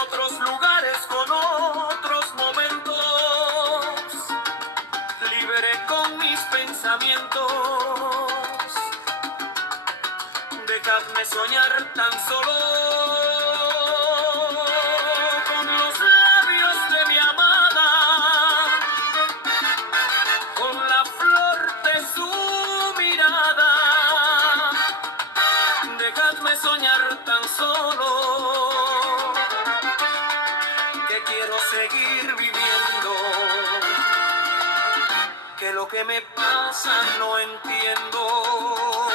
otros lugares, con otros momentos, libre con mis pensamientos. Dejadme soñar tan solo con los labios de mi amada, con la flor de su mirada. Dejadme soñar tan solo, que quiero seguir viviendo, que lo que me pasa no entiendo.